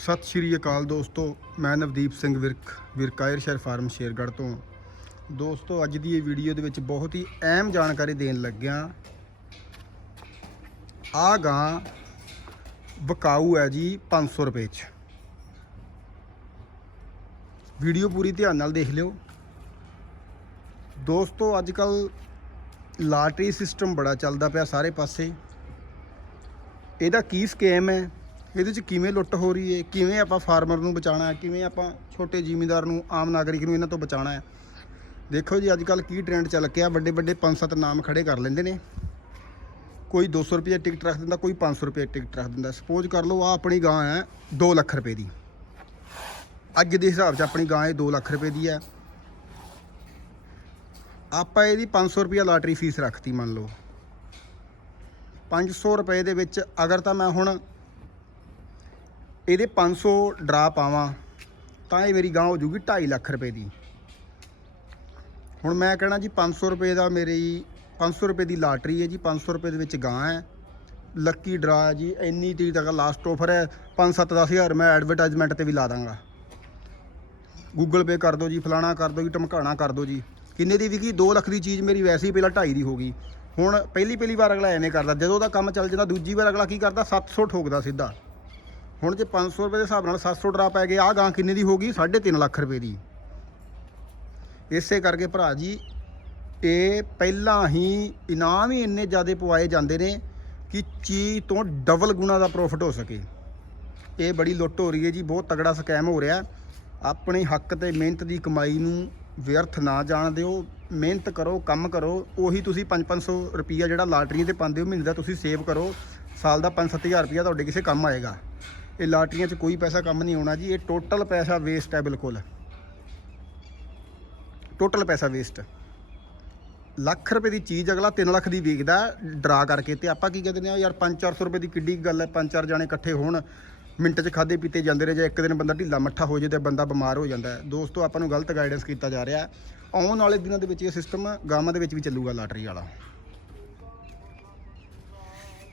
ਸਤਿ ਸ਼੍ਰੀ ਅਕਾਲ ਦੋਸਤੋ, ਮੈਂ ਨਵਦੀਪ ਸਿੰਘ ਵਿਰਕ, ਵਿਰਕਾਇਰ ਸ਼ਹਿਰ ਫਾਰਮ ਸ਼ੇਰਗੜ੍ਹ ਤੋਂ। ਦੋਸਤੋ, ਅੱਜ ਦੀ ਇਹ ਵੀਡੀਓ ਦੇ ਵਿੱਚ ਬਹੁਤ ਹੀ ਅਹਿਮ ਜਾਣਕਾਰੀ ਦੇਣ ਲੱਗਿਆ। ਆ ਗਾਂ ਬਕਾਊ ਹੈ ਜੀ 500 ਰੁਪਏ 'ਚ। ਵੀਡੀਓ ਪੂਰੀ ਧਿਆਨ ਨਾਲ ਦੇਖ ਲਿਓ। ਦੋਸਤੋ ਅੱਜ ਕੱਲ ਲਾਟਰੀ ਸਿਸਟਮ ਬੜਾ ਚੱਲਦਾ ਪਿਆ ਸਾਰੇ ਪਾਸੇ। ਇਹਦਾ ਕੀ ਸਕੇਮ ਹੈ? ਇਹਦੇ 'ਚ ਕਿਵੇਂ ਲੁੱਟ ਹੋ ਰਹੀ ਹੈ? ਕਿਵੇਂ ਆਪਾਂ ਫਾਰਮਰ ਨੂੰ ਬਚਾਉਣਾ ਹੈ? ਕਿਵੇਂ ਆਪਾਂ ਛੋਟੇ ਜ਼ਿਮੀਂਦਾਰ ਨੂੰ, ਆਮ ਨਾਗਰਿਕ ਨੂੰ ਇਹਨਾਂ ਤੋਂ ਬਚਾਉਣਾ ਹੈ? ਦੇਖੋ ਜੀ ਅੱਜ ਕੱਲ ਕੀ ਟ੍ਰੈਂਡ ਚੱਲ ਪਿਆ ਵੱਡੇ ਵੱਡੇ ਪੰਜ ਸੱਤ ਨਾਮ ਖੜੇ ਕਰ ਲੈਂਦੇ ਨੇ। ਕੋਈ 200 ਰੁਪਏ ਟਿਕਟ ਰੱਖ ਦਿੰਦਾ, ਕੋਈ 500 ਰੁਪਏ ਟਿਕਟ ਰੱਖ ਦਿੰਦਾ। ਸਪੋਜ਼ ਕਰ ਲਓ ਆ ਆਪਣੀ ਗਾਂ ਹੈ 2 ਲੱਖ ਰੁਪਏ ਦੀ। ਅੱਜ ਦੇ ਹਿਸਾਬ 'ਚ ਆਪਣੀ ਗਾਂ ਇਹ 2 ਲੱਖ ਰੁਪਏ ਦੀ ਹੈ। ਆਪਾਂ ਇਹਦੀ 500 ਰੁਪਏ ਲਾਟਰੀ ਫੀਸ ਰੱਖਤੀ, ਮੰਨ ਲਓ। 500 ਰੁਪਏ ਦੇ ਵਿੱਚ ਅਗਰ ਤਾਂ ਮੈਂ ਹੁਣ ਇਹਦੇ 500 ਡਰਾ ਪਾਵਾਂ, ਤਾਂ ਇਹ ਮੇਰੀ ਗਾਂ ਹੋ ਜੂਗੀ 2.5 ਲੱਖ ਰੁਪਏ ਦੀ। ਹੁਣ ਮੈਂ ਕਹਿਣਾ ਜੀ 500 ਰੁਪਏ ਦਾ ਮੇਰੀ 500 ਰੁਪਏ ਦੀ ਲਾਟਰੀ ਹੈ ਜੀ 500 ਰੁਪਏ ਦੇ ਵਿੱਚ ਗਾਂ ਹੈ। ਲੱਕੀ ਡਰਾ ਹੈ ਜੀ, ਇੰਨੀ ਤਰੀਕ ਤੱਕ ਲਾਸਟ ਆਫਰ ਹੈ 5-7 ਹਜ਼ਾਰ ਮੈਂ ਐਡਵਰਟਾਈਜ਼ਮੈਂਟ ਤੇ ਵੀ ਲਾ ਦਾਂਗਾ। ਗੂਗਲ ਪੇ ਕਰ ਦਿਓ ਜੀ, ਫਲਾਣਾ ਕਰ ਦਿਓ ਜੀ ਟਮਕਾਣਾ ਕਰ ਦਿਓ ਜੀ। ਕਿੰਨੇ ਦੀ ਵਿਕੀ? 2 ਲੱਖ ਦੀ ਚੀਜ਼ ਮੇਰੀ ਵੈਸੇ ਹੀ ਪਹਿਲਾਂ 2.5 ਦੀ ਹੋ ਗਈ। ਹੁਣ ਪਹਿਲੀ ਪਹਿਲੀ ਵਾਰ ਅਗਲਾ ਐਵੇਂ ਕਰਦਾ, ਜਦੋਂ ਦਾ ਕੰਮ ਚੱਲ ਜਾਂਦਾ, ਦੂਜੀ ਵਾਰ ਅਗਲਾ ਕੀ ਕਰਦਾ? 700 ਠੋਕਦਾ ਸਿੱਧਾ। ਹੁਣ ਜੇ 500 ਰੁਪਏ ਦੇ ਹਿਸਾਬ ਨਾਲ 700 ਡਰਾ ਪੈ ਗਏ ਆ ਗਾਂ ਕਿੰਨੇ ਦੀ ਹੋ ਗਈ? 3.5 ਲੱਖ ਰੁਪਏ ਦੀ। ਇਸੇ ਕਰਕੇ ਭਰਾ ਜੀ, ਇਹ ਪਹਿਲਾਂ ਹੀ ਇਨਾਮ ਹੀ ਇੰਨੇ ਜ਼ਿਆਦੇ ਪਵਾਏ ਜਾਂਦੇ ਨੇ ਕਿ ਚੀਜ਼ ਤੋਂ ਡਬਲ ਗੁਣਾ ਦਾ ਪ੍ਰੋਫਿਟ ਹੋ ਸਕੇ। ਇਹ ਬੜੀ ਲੁੱਟ ਹੋ ਰਹੀ ਹੈ ਜੀ, ਬਹੁਤ ਤਗੜਾ ਸਕੈਮ ਹੋ ਰਿਹਾ। ਆਪਣੇ ਹੱਕ ਤੇ ਮਿਹਨਤ ਦੀ ਕਮਾਈ ਨੂੰ ਵਿਅਰਥ ਨਾ ਜਾਣ ਦਿਓ। ਮਿਹਨਤ ਕਰੋ, ਕੰਮ ਕਰੋ, ਉਹੀ ਤੁਸੀਂ 5-500 ਰੁਪਈਆ ਜਿਹੜਾ ਲਾਟਰੀ ਤੇ ਪਾਉਂਦੇ ਹੋ, ਮਹੀਨੇ ਦਾ ਤੁਸੀਂ ਸੇਵ ਕਰੋ। ਸਾਲ ਦਾ 5-7000 ਰੁਪਈਆ ਤੁਹਾਡੇ ਕਿਸੇ ਕੰਮ ਆਏਗਾ। ਇਹ ਲਾਟਰੀਆਂ 'ਚ ਕੋਈ ਪੈਸਾ ਕੰਮ ਨਹੀਂ ਆਉਣਾ ਜੀ, ਇਹ ਟੋਟਲ ਪੈਸਾ ਵੇਸਟ ਹੈ ਬਿਲਕੁਲ। ਟੋਟਲ ਪੈਸਾ ਵੇਸਟ ਲੱਖ ਰੁਪਏ ਦੀ ਚੀਜ਼ ਅਗਲਾ 3 ਲੱਖ ਦੀ ਵੇਚਦਾ, ਡਰਾ ਕਰਕੇ ਤੇ ਆਪਾਂ ਕੀ ਕਹਿੰਦੇ ਨੇ, ਯਾਰ 5-400 ਰੁਪਏ ਦੀ ਕਿੱਡੀ ਗੱਲ ਹੈ, ਪੰਜ ਚਾਰ ਜਾਣੇ ਇਕੱਠੇ ਹੋਣ, ਮਿੰਟ 'ਚ ਖਾਦੇ ਪੀਤੇ ਜਾਂਦੇ ਰਹੇ, ਜਾਂ ਇੱਕ ਦਿਨ ਬੰਦਾ ਢਿੱਲਾ ਮੱਠਾ ਹੋ ਜੇ ਤੇ ਬੰਦਾ ਬਿਮਾਰ ਹੋ ਜਾਂਦਾ ਹੈ। ਦੋਸਤੋ, ਆਪਾਂ ਨੂੰ ਗਲਤ ਗਾਈਡੈਂਸ ਕੀਤਾ ਜਾ ਰਿਹਾ ਆਉਣ ਵਾਲੇ ਦਿਨਾਂ ਦੇ ਵਿੱਚ ਇਹ ਸਿਸਟਮ ਗਾਵਾਂ ਦੇ ਵਿੱਚ ਵੀ ਚੱਲੂਗਾ ਲਾਟਰੀ ਵਾਲਾ।